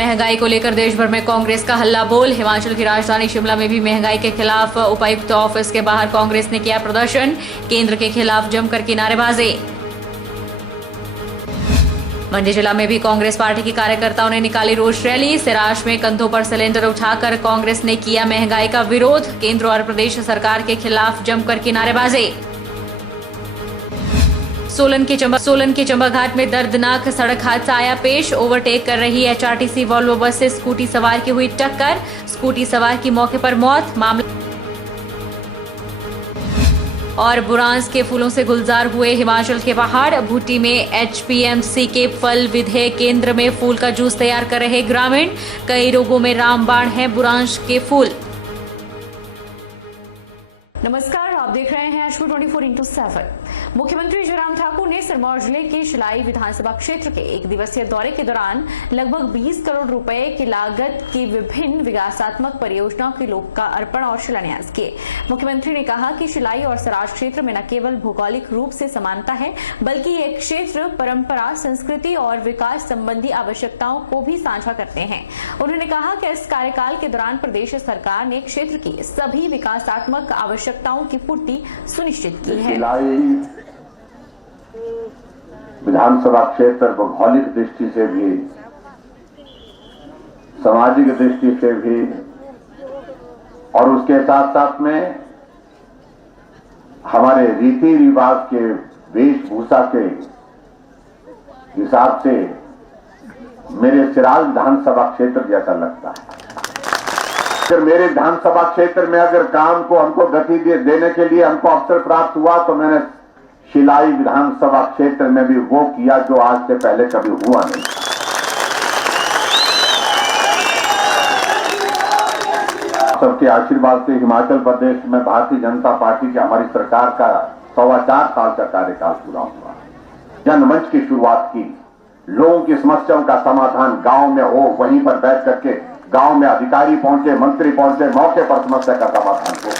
महंगाई को लेकर देश भर में कांग्रेस का हल्ला बोल। हिमाचल की राजधानी शिमला में भी महंगाई के खिलाफ उपायुक्त ऑफिस के बाहर कांग्रेस ने किया प्रदर्शन। केंद्र के खिलाफ जमकर की नारेबाजी। मंडी जिला में भी कांग्रेस पार्टी के कार्यकर्ताओं ने निकाली रोष रैली। सिराज में कंधों पर सिलेंडर उठाकर कांग्रेस ने किया महंगाई का विरोध। केंद्र और प्रदेश सरकार के खिलाफ जमकर की नारेबाजी। सोलन के चंबा घाट में दर्दनाक सड़क हादसा आया पेश। ओवरटेक कर रही एचआरटीसी वॉल्वो बस से स्कूटी सवार की हुई टक्कर। स्कूटी सवार की मौके पर मौत। मामला और बुरांस के फूलों से गुलजार हुए हिमाचल के पहाड़। भूटी में एचपीएमसी के फल विधेयक केंद्र में फूल का जूस तैयार कर रहे ग्रामीण। कई रोगों में रामबाण है बुरांस के फूल। नमस्कार, आप देख रहे हैं एचपी 24x7। मुख्यमंत्री जयराम ठाकुर ने सिरमौर जिले के शिलाई विधानसभा क्षेत्र के एक दिवसीय दौरे के दौरान लगभग 20 करोड़ रुपए की लागत की विभिन्न विकासात्मक परियोजनाओं के लोकार्पण और शिलान्यास किए। मुख्यमंत्री ने कहा कि शिलाई और सराज क्षेत्र में न केवल भौगोलिक रूप से समानता है, बल्कि ये क्षेत्र परंपरा, संस्कृति और विकास संबंधी आवश्यकताओं को भी साझा करते हैं। उन्होंने कहा कि इस कार्यकाल के दौरान प्रदेश सरकार ने क्षेत्र की सभी विकासात्मक आवश्यकताओं की पूर्ति सुनिश्चित की है। विधानसभा क्षेत्र भौगोलिक दृष्टि से भी, सामाजिक दृष्टि से भी और उसके साथ साथ में हमारे रीति रिवाज के वेशभूषा के हिसाब से मेरे सिराज विधानसभा क्षेत्र जैसा लगता है। अगर मेरे विधानसभा क्षेत्र में अगर काम को हमको गति देने के लिए हमको अवसर प्राप्त हुआ तो मैंने शिलाई विधानसभा क्षेत्र में भी वो किया जो आज से पहले कभी हुआ नहीं। सबके आशीर्वाद से हिमाचल प्रदेश में भारतीय जनता पार्टी की हमारी सरकार का 4.25 साल का कार्यकाल पूरा हुआ। जनमंच की शुरुआत की, लोगों की समस्याओं का समाधान गांव में हो, वहीं पर बैठ करके गांव में अधिकारी पहुंचे, मंत्री पहुंचे, मौके पर समस्या का समाधान हो।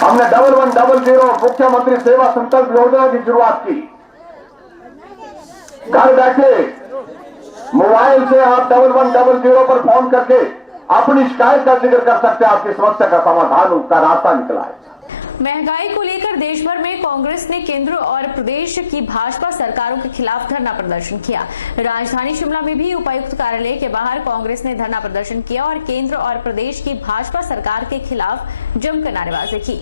हमने 1100 मुख्यमंत्री सेवा संकल्प योजना की शुरुआत की। घर बैठे मोबाइल से आप 1100 पर फोन करके अपनी शिकायत का जिक्र कर सकते हैं, आपकी समस्या का समाधान, उसका रास्ता निकला है। महंगाई को लेकर देश भर में कांग्रेस ने केंद्र और प्रदेश की भाजपा सरकारों के खिलाफ धरना प्रदर्शन किया। राजधानी शिमला में भी उपायुक्त कार्यालय के बाहर कांग्रेस ने धरना प्रदर्शन किया और केंद्र और प्रदेश की भाजपा सरकार के खिलाफ जमकर नारेबाजी की।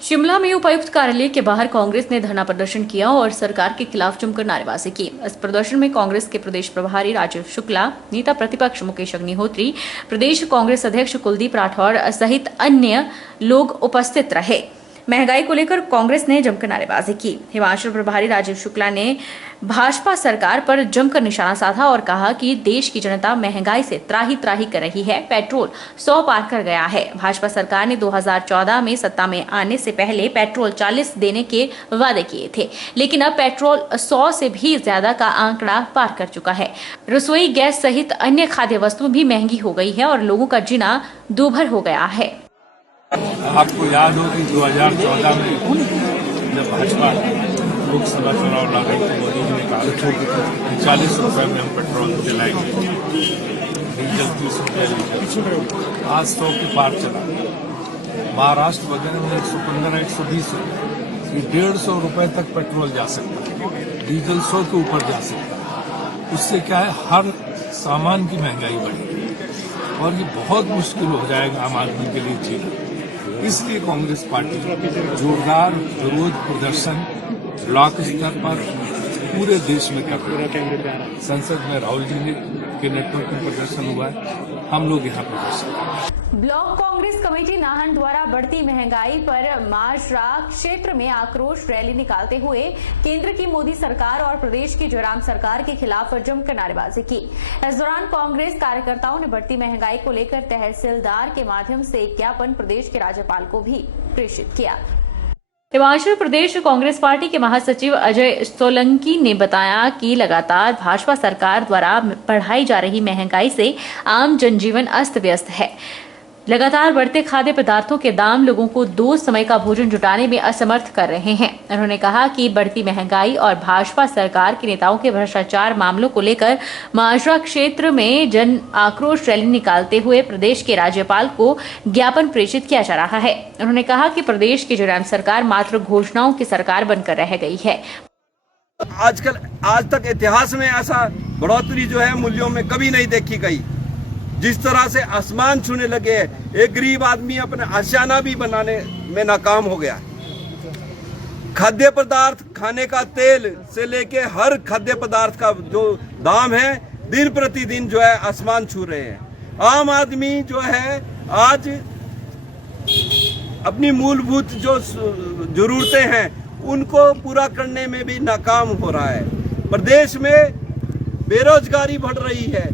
शिमला में उपायुक्त कार्यालय के बाहर कांग्रेस ने धरना प्रदर्शन किया और सरकार के खिलाफ जमकर नारेबाजी की। इस प्रदर्शन में कांग्रेस के प्रदेश प्रभारी राजीव शुक्ला, नेता प्रतिपक्ष मुकेश अग्निहोत्री, प्रदेश कांग्रेस अध्यक्ष कुलदीप राठौर सहित अन्य लोग उपस्थित रहे। महंगाई को लेकर कांग्रेस ने जमकर नारेबाजी की। हिमाचल प्रभारी राजीव शुक्ला ने भाजपा सरकार पर जमकर निशाना साधा और कहा कि देश की जनता महंगाई से त्राही त्राही कर रही है। पेट्रोल 100 पार कर गया है। भाजपा सरकार ने 2014 में सत्ता में आने से पहले पेट्रोल 40 देने के वादे किए थे, लेकिन अब पेट्रोल 100 से भी ज्यादा का आंकड़ा पार कर चुका है। रसोई गैस सहित अन्य खाद्य वस्तु भी महंगी हो गई है और लोगों का जीना दूभर हो गया है। आपको याद हो कि 2014 में जब भाजपा लोकसभा चुनाव लड़ा तो मोदी जी ने कहा कि 40 रुपए में हम पेट्रोल दिलाएंगे, डीजल 30 रुपये लीटर। आज 100 के पार चला। महाराष्ट्र वगैरह में 115, 120 रुपये, 150 रुपये तक पेट्रोल जा सकता है, डीजल 100 के ऊपर जा सकता है। उससे क्या है, हर सामान की महंगाई बढ़ी और ये बहुत मुश्किल हो जाएगा आम आदमी के लिए जीना। इसलिए कांग्रेस पार्टी जोरदार विरोध प्रदर्शन ब्लॉक स्तर पर पूरे देश में कर रही है। संसद में राहुल जी के नेतृत्व में प्रदर्शन हुआ है, हम लोग यहाँ प्रदर्शन। ब्लॉक कांग्रेस कमेटी नाहन द्वारा बढ़ती महंगाई पर माजरा क्षेत्र में आक्रोश रैली निकालते हुए केंद्र की मोदी सरकार और प्रदेश की जयराम सरकार के खिलाफ जमकर नारेबाजी की। इस दौरान कांग्रेस कार्यकर्ताओं ने बढ़ती महंगाई को लेकर तहसीलदार के माध्यम से एक ज्ञापन प्रदेश के राज्यपाल को भी प्रेषित किया। हिमाचल प्रदेश कांग्रेस पार्टी के महासचिव अजय सोलंकी ने बताया कि लगातार भाजपा सरकार द्वारा बढ़ाई जा रही महंगाई से आम जनजीवन अस्त व्यस्त है। लगातार बढ़ते खाद्य पदार्थों के दाम लोगों को 2 समय का भोजन जुटाने में असमर्थ कर रहे हैं। उन्होंने कहा कि बढ़ती महंगाई और भाजपा सरकार के नेताओं के भ्रष्टाचार मामलों को लेकर माजरा क्षेत्र में जन आक्रोश रैली निकालते हुए प्रदेश के राज्यपाल को ज्ञापन प्रेषित किया जा रहा है। उन्होंने कहा कि प्रदेश की जयराम सरकार मात्र घोषणाओं की सरकार बनकर रह गई है। आज तक इतिहास में ऐसा बढ़ोतरी जो है मूल्यों में कभी नहीं देखी गई। जिस तरह से आसमान छूने लगे, एक गरीब आदमी अपना आशियाना भी बनाने में नाकाम हो गया। खाद्य पदार्थ, खाने का तेल से लेके हर खाद्य पदार्थ का जो दाम है दिन प्रतिदिन जो है आसमान छू रहे हैं। आम आदमी जो है आज अपनी मूलभूत जो जरूरतें हैं उनको पूरा करने में भी नाकाम हो रहा है। प्रदेश में बेरोजगारी बढ़ रही है।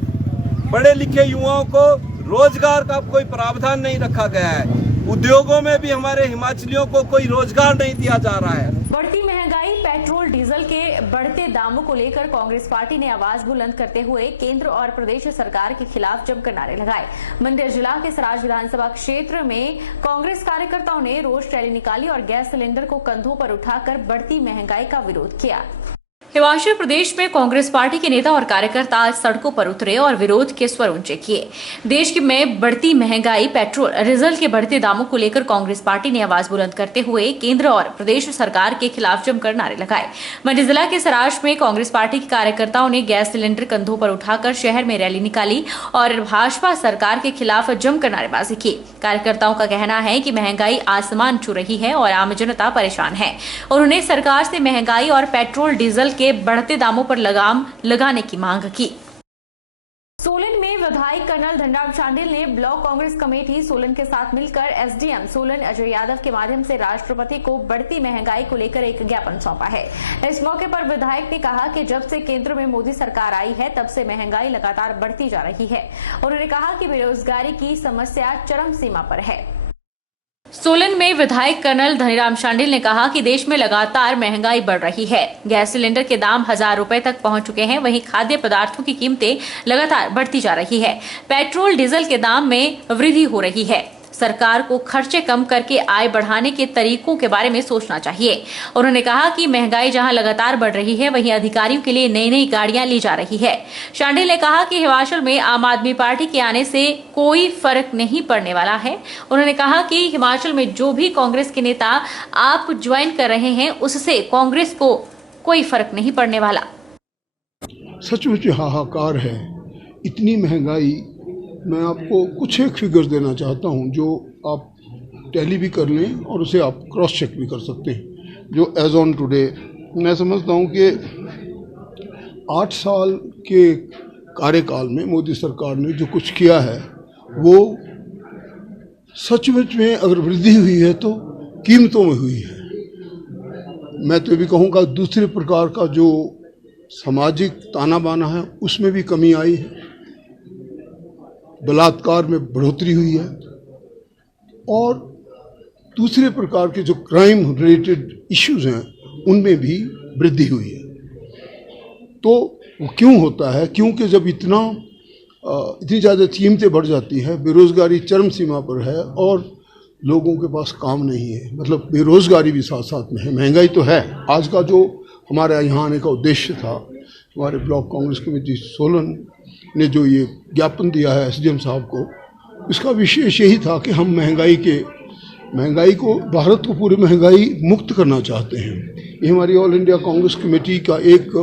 पढ़े लिखे युवाओं को रोजगार का कोई प्रावधान नहीं रखा गया है। उद्योगों में भी हमारे हिमाचलियों को कोई रोजगार नहीं दिया जा रहा है। बढ़ती महंगाई, पेट्रोल डीजल के बढ़ते दामों को लेकर कांग्रेस पार्टी ने आवाज बुलंद करते हुए केंद्र और प्रदेश सरकार के खिलाफ जमकर नारे लगाए। मंडी जिला के सराज विधानसभा क्षेत्र में कांग्रेस कार्यकर्ताओं ने रोष रैली निकाली और गैस सिलेंडर को कंधों पर उठाकर बढ़ती महंगाई का विरोध किया। हिमाचल प्रदेश में कांग्रेस पार्टी के नेता और कार्यकर्ता आज सड़कों पर उतरे और विरोध के स्वर ऊंचे किए। देश में बढ़ती महंगाई, पेट्रोल, डीजल के बढ़ते दामों को लेकर कांग्रेस पार्टी ने आवाज बुलंद करते हुए केंद्र और प्रदेश सरकार के खिलाफ जमकर नारे लगाए। मंडी जिला के सराज में कांग्रेस पार्टी के कार्यकर्ताओं ने गैस सिलेंडर कंधों पर उठाकर शहर में रैली निकाली और भाजपा सरकार के खिलाफ जमकर नारेबाजी की। कार्यकर्ताओं का कहना है कि महंगाई आसमान छू रही है और आम जनता परेशान है। उन्होंने सरकार से महंगाई और पेट्रोल डीजल के बढ़ते दामों पर लगाम लगाने की मांग की। सोलन में विधायक कर्नल धनराम शांडिल ने ब्लॉक कांग्रेस कमेटी सोलन के साथ मिलकर एसडीएम सोलन अजय यादव के माध्यम से राष्ट्रपति को बढ़ती महंगाई को लेकर एक ज्ञापन सौंपा है। इस मौके पर विधायक ने कहा कि जब से केंद्र में मोदी सरकार आई है तब से महंगाई लगातार बढ़ती जा रही है। उन्होंने कहा कि बेरोजगारी की समस्या चरम सीमा पर है। सोलन में विधायक कर्नल धनीराम शांडिल ने कहा कि देश में लगातार महंगाई बढ़ रही है। गैस सिलेंडर के दाम 1000 रुपए तक पहुंच चुके हैं। वहीं खाद्य पदार्थों की कीमतें लगातार बढ़ती जा रही है। पेट्रोल डीजल के दाम में वृद्धि हो रही है। सरकार को खर्चे कम करके आय बढ़ाने के तरीकों के बारे में सोचना चाहिए। उन्होंने कहा कि महंगाई जहां लगातार बढ़ रही है वहीं अधिकारियों के लिए नई नई गाड़ियां ली जा रही है। शांडिल ने कहा कि हिमाचल में आम आदमी पार्टी के आने से कोई फर्क नहीं पड़ने वाला है। उन्होंने कहा कि हिमाचल में जो भी कांग्रेस के नेता आप ज्वाइन कर रहे हैं उससे कांग्रेस को कोई फर्क नहीं पड़ने वाला। सचमुच हाहाकार है। इतनी महंगाई, मैं आपको कुछ एक फिगर्स देना चाहता हूं जो आप टैली भी कर लें और उसे आप क्रॉस चेक भी कर सकते हैं। जो एज ऑन टुडे मैं समझता हूं कि 8 साल के कार्यकाल में मोदी सरकार ने जो कुछ किया है वो सचमुच में अगर वृद्धि हुई है तो कीमतों में हुई है। मैं तो ये भी कहूँगा दूसरे प्रकार का जो सामाजिक ताना बाना है उसमें भी कमी आई है। बलात्कार में बढ़ोतरी हुई है और दूसरे प्रकार के जो क्राइम रिलेटेड इश्यूज हैं उनमें भी वृद्धि हुई है। तो वो क्यों होता है? क्योंकि जब इतनी ज़्यादा कीमतें बढ़ जाती है, बेरोज़गारी चरम सीमा पर है और लोगों के पास काम नहीं है, मतलब बेरोज़गारी भी साथ साथ में है, महंगाई तो है। आज का जो हमारे यहाँ आने का उद्देश्य था, हमारे ब्लॉक कांग्रेस कमेटी सोलन ने जो ये ज्ञापन दिया है एसडीएम साहब को, इसका विशेष यही था कि हम महंगाई को, भारत को पूरी महंगाई मुक्त करना चाहते हैं। ये हमारी ऑल इंडिया कांग्रेस कमेटी का एक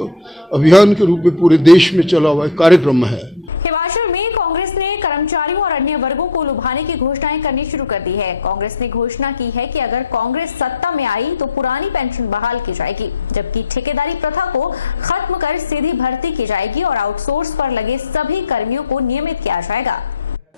अभियान के रूप में पूरे देश में चला हुआ कार्यक्रम है। हिमाचल में कांग्रेस ने कर्मचारियों और अन्य वर्गों को लुभाने की घोषणाएं करनी शुरू कर दी है। कांग्रेस ने घोषणा की है कि अगर कांग्रेस सत्ता में आई तो पुरानी पेंशन बहाल की जाएगी, जबकि ठेकेदारी प्रथा को खत्म कर सीधी भर्ती की जाएगी और आउटसोर्स पर लगे सभी कर्मियों को नियमित किया जाएगा।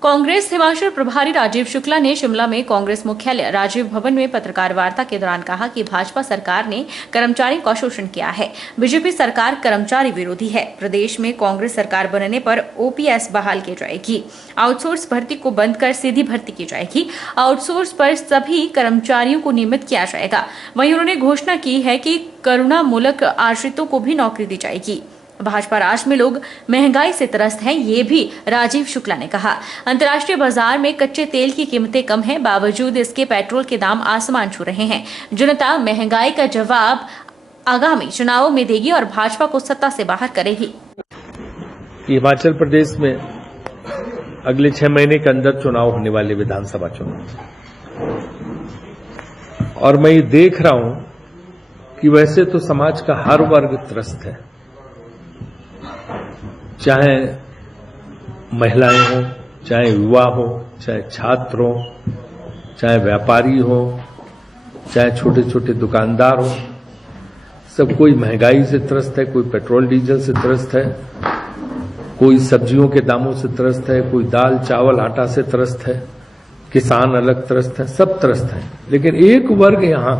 कांग्रेस हिमाचल प्रभारी राजीव शुक्ला ने शिमला में कांग्रेस मुख्यालय राजीव भवन में पत्रकार वार्ता के दौरान कहा कि भाजपा सरकार ने कर्मचारियों का शोषण किया है। बीजेपी सरकार कर्मचारी विरोधी है। प्रदेश में कांग्रेस सरकार बनने पर ओपीएस बहाल की जाएगी, आउटसोर्स भर्ती को बंद कर सीधी भर्ती की जाएगी, आउटसोर्स पर सभी कर्मचारियों को नियमित किया जाएगा। वहीं उन्होंने घोषणा की है कि करुणामूलक आश्रितों को भी नौकरी दी जाएगी। भाजपा राज में लोग महंगाई से त्रस्त हैं, ये भी राजीव शुक्ला ने कहा। अंतर्राष्ट्रीय बाजार में कच्चे तेल की कीमतें कम हैं, बावजूद इसके पेट्रोल के दाम आसमान छू रहे हैं। जनता महंगाई का जवाब आगामी चुनावों में देगी और भाजपा को सत्ता से बाहर करेगी। हिमाचल प्रदेश में अगले 6 महीने के अंदर चुनाव होने वाले, विधानसभा चुनाव, और मैं ये देख रहा हूं कि वैसे तो समाज का हर वर्ग त्रस्त है, चाहे महिलाएं हो, चाहे युवा हो, चाहे छात्र हो, चाहे व्यापारी हो, चाहे छोटे छोटे दुकानदार हो, सब कोई महंगाई से त्रस्त है। कोई पेट्रोल डीजल से त्रस्त है, कोई सब्जियों के दामों से त्रस्त है, कोई दाल चावल आटा से त्रस्त है, किसान अलग त्रस्त है, सब त्रस्त है। लेकिन एक वर्ग यहां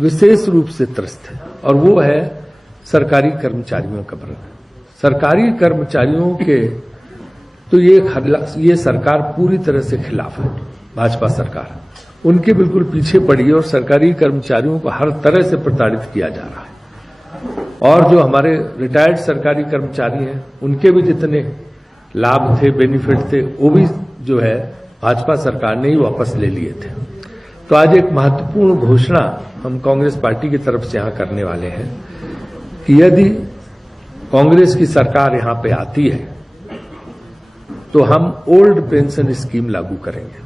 विशेष रूप से त्रस्त है और वो है सरकारी कर्मचारियों का वर्ग। सरकारी कर्मचारियों के तो ये सरकार पूरी तरह से खिलाफ है। भाजपा सरकार उनके बिल्कुल पीछे पड़ी है और सरकारी कर्मचारियों को हर तरह से प्रताड़ित किया जा रहा है। और जो हमारे रिटायर्ड सरकारी कर्मचारी हैं, उनके भी जितने लाभ थे, बेनिफिट थे, वो भी जो है भाजपा सरकार ने ही वापस ले लिए थे। तो आज एक महत्वपूर्ण घोषणा हम कांग्रेस पार्टी की तरफ से यहां करने वाले हैं कि यदि कांग्रेस की सरकार यहां पे आती है तो हम ओल्ड पेंशन स्कीम लागू करेंगे।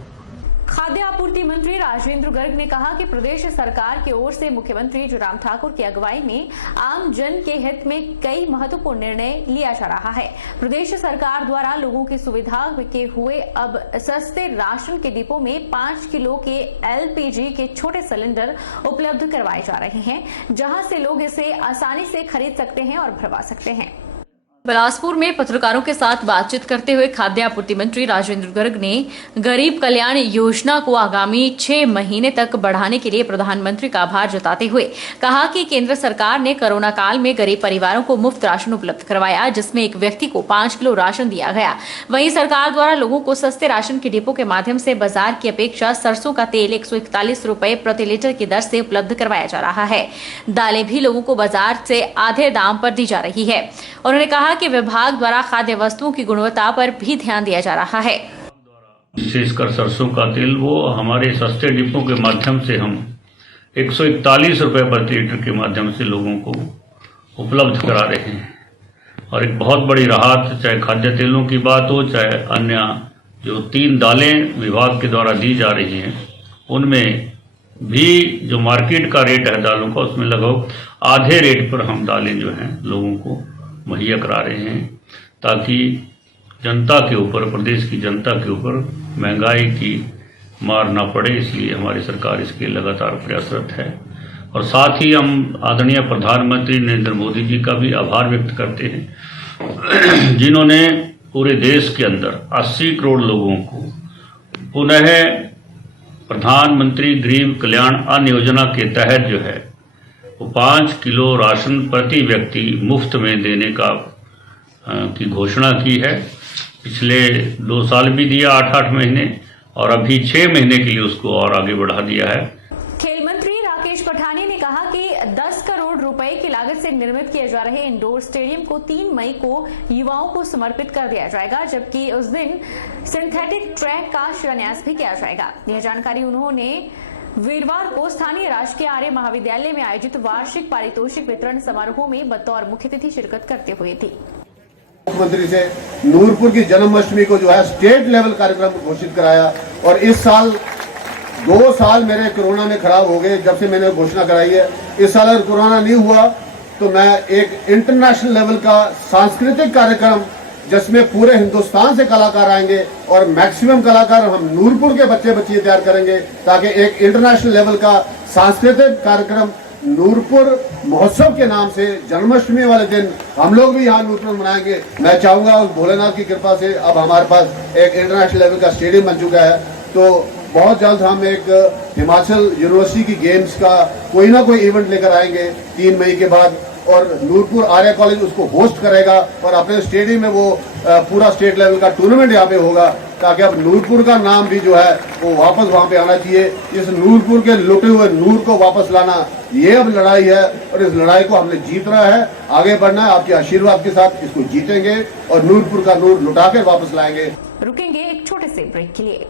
खाद्य आपूर्ति मंत्री राजेंद्र गर्ग ने कहा कि प्रदेश सरकार की ओर से मुख्यमंत्री जयराम ठाकुर की अगुवाई में आम जन के हित में कई महत्वपूर्ण निर्णय लिया जा रहा है। प्रदेश सरकार द्वारा लोगों की सुविधा के हुए अब सस्ते राशन के डिपो में 5 किलो के LPG के छोटे सिलेंडर उपलब्ध करवाए जा रहे हैं, जहां से लोग इसे आसानी से खरीद सकते हैं और भरवा सकते हैं। बिलासपुर में पत्रकारों के साथ बातचीत करते हुए खाद्य आपूर्ति मंत्री राजेंद्र गर्ग ने गरीब कल्याण योजना को आगामी 6 महीने तक बढ़ाने के लिए प्रधानमंत्री का आभार जताते हुए कहा कि केंद्र सरकार ने कोरोना काल में गरीब परिवारों को मुफ्त राशन उपलब्ध करवाया, जिसमें एक व्यक्ति को 5 किलो राशन दिया गया। वहीं सरकार द्वारा लोगों को सस्ते राशन के डिपो के माध्यम से बाजार की अपेक्षा सरसों का तेल 141 रुपए प्रति लीटर की दर से उपलब्ध करवाया जा रहा है। दालें भी लोगों को बाजार से आधे दाम पर दी जा रही है। उन्होंने कहा कि विभाग द्वारा खाद्य वस्तुओं की गुणवत्ता पर भी ध्यान दिया जा रहा है। विशेषकर सरसों का तेल वो हमारे सस्ते डिपो के माध्यम से हम 141 रुपए प्रति लीटर के माध्यम से लोगों को उपलब्ध करा रहे हैं और एक बहुत बड़ी राहत, चाहे खाद्य तेलों की बात हो, चाहे अन्य जो 3 दालें विभाग के द्वारा दी जा रही हैं, उनमें भी जो मार्केट का रेट है दालों का, उसमें लगभग आधे रेट पर हम दालें जो हैं लोगों को मुहैया करा रहे हैं, ताकि जनता के ऊपर, प्रदेश की जनता के ऊपर महंगाई की मार ना पड़े। इसलिए हमारी सरकार इसके लगातार प्रयासरत है और साथ ही हम आदरणीय प्रधानमंत्री नरेंद्र मोदी जी का भी आभार व्यक्त करते हैं, जिन्होंने पूरे देश के अंदर 80 करोड़ लोगों को पुनः प्रधानमंत्री गरीब कल्याण अन्न योजना के तहत जो है वो 5 किलो राशन प्रति व्यक्ति मुफ्त में देने का की घोषणा की है। पिछले 2 साल भी दिया, 8-8 महीने, और अभी 6 महीने के लिए उसको और आगे बढ़ा दिया है। खेल मंत्री राकेश पठानिया ने कहा कि 10 करोड़ रुपए की लागत से निर्मित किए जा रहे इंडोर स्टेडियम को 3 मई को युवाओं को समर्पित कर दिया जाएगा, जबकि उस दिन सिंथेटिक ट्रैक का शिलान्यास भी किया जाएगा। यह जानकारी उन्होंने वीरवार को स्थानीय राजकीय आर्य महाविद्यालय में आयोजित वार्षिक पारितोषिक वितरण समारोह में बतौर मुख्य अतिथि शिरकत करते हुए थी। मुख्यमंत्री से नूरपुर की जन्माष्टमी को जो है स्टेट लेवल कार्यक्रम घोषित कराया और इस साल 2 साल मेरे कोरोना में खराब हो गए जब से मैंने घोषणा कराई है। इस साल अगर कोरोना नहीं हुआ तो मैं एक इंटरनेशनल लेवल का सांस्कृतिक कार्यक्रम जिसमें पूरे हिंदुस्तान से कलाकार आएंगे और मैक्सिमम कलाकार हम नूरपुर के बच्चे तैयार करेंगे, ताकि एक इंटरनेशनल लेवल का सांस्कृतिक कार्यक्रम नूरपुर महोत्सव के नाम से जन्माष्टमी वाले दिन हम लोग भी यहाँ नूरपुर मनाएंगे। मैं चाहूंगा उस भोलेनाथ की कृपा से अब हमारे पास एक इंटरनेशनल लेवल का स्टेडियम बन चुका है, तो बहुत जल्द हम एक हिमाचल यूनिवर्सिटी की गेम्स का कोई ना कोई इवेंट लेकर आएंगे 3 मई के बाद। और नूरपुर आर्य कॉलेज उसको होस्ट करेगा और अपने स्टेडियम में वो पूरा स्टेट लेवल का टूर्नामेंट यहाँ पे होगा, ताकि अब नूरपुर का नाम भी जो है वो वापस वहां पे आना चाहिए। इस नूरपुर के लुटे हुए नूर को वापस लाना, ये अब लड़ाई है और इस लड़ाई को हमने जीतना है, आगे बढ़ना है। आपके आशीर्वाद के साथ इसको जीतेंगे और नूरपुर का नूर लुटा कर वापस लाएंगे। रुकेंगे एक छोटे से ब्रेक के लिए।